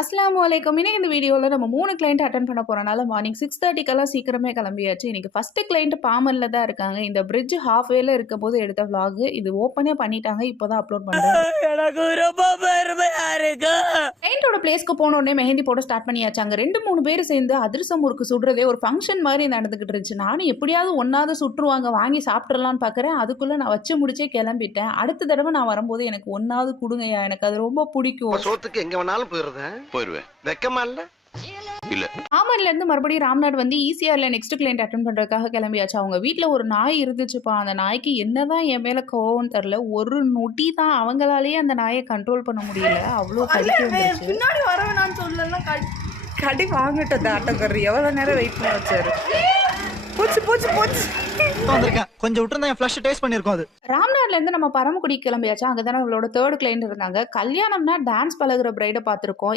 அஸ்ஸலாமு அலைக்கும். இன்னைக்கு இந்த வீடியோல நம்ம 3 கிளையண்ட் அட்டெண்ட் பண்ண போறனால மார்னிங் 6:30க்கெல்லாம் சீக்கிரமே கிளம்பியாச்சு. இன்னைக்கு ஃபர்ஸ்ட் கிளையண்ட் பாமர்ல தான் இருக்காங்க. இந்த பிரிட்ஜ் ஹாஃப் வேல இருக்கும்போது எடுத்த விளாக். இது ஓப்பனே பண்ணிட்டாங்க. இப்போ தான் அப்லோட் பண்றேன். எனக்கு ரொம்ப பெருமையா இருக்கு. கிளையண்டோட பிளேஸ்க்கு போன உடனே மெஹந்தி போட ஸ்டார்ட் பண்ணியாச்சு. அங்க 2-3 பேர் சேர்ந்து அதிரசம் முறுக்கு சுடுறதே ஒரு ஃபங்க்ஷன் மாதிரி நடந்துகிட்டு இருந்துச்சு. நானும் எப்படியாவது ஒன்னாவது சுட்டுருவாங்க வாங்கி சாப்பிட்றலான்னு பார்க்குறேன். அதுக்குள்ள நான் வச்சு முடிச்சே கிளம்பிட்டேன். அடுத்த தடவை நான் வரும்போது எனக்கு ஒன்னாவது குடுங்கய்யா, எனக்கு அது ரொம்ப பிடிக்கும். சோத்துக்கு எங்க வேணாலும் போயிருவேன். வெக்கமா இல்ல? இல்ல. ஆமன்ல இருந்து மறுபடியும் ராம்நாட் வந்து ஈசிஆர்ல நெக்ஸ்ட் கிளையண்ட் அட்டெண்ட் பண்றதுக்காக கிளம்பியாச்சு. அவங்க வீட்ல ஒரு நாய் இருந்துச்சுப்பா. அந்த நாய்க்கு என்னதான் என் மேல கோவம் தெரியல. ஒரு நொடி தான் அவங்களாலேயே அந்த நாயை கண்ட்ரோல் பண்ண முடியல. அவ்வளோ கடிக்க வந்துருச்சு. பின்னாடி வரவேணான்னு சொல்லலாம். கடி வாங்கிட்டது ஆட்டோக்காரர் எவ்வளவு நேரம் வெயிட் பண்ண வச்சாரு. போச்சு போச்சு போச்சு வந்திருக்கேன். கொஞ்சம் விட்டுருந்தா என் ஃப்ளஷ் டேஸ்ட் பண்ணிருக்கோம். அது ராம்நாட்ல இருந்து நம்ம பரமக்குடி கிளம்பியாச்சு. அங்கதானே அவளோட தேர்ட் கிளையண்ட் இருந்தாங்க. கல்யாணம்னா டான்ஸ் பழகுற பிரைட பார்த்திருக்கோம்.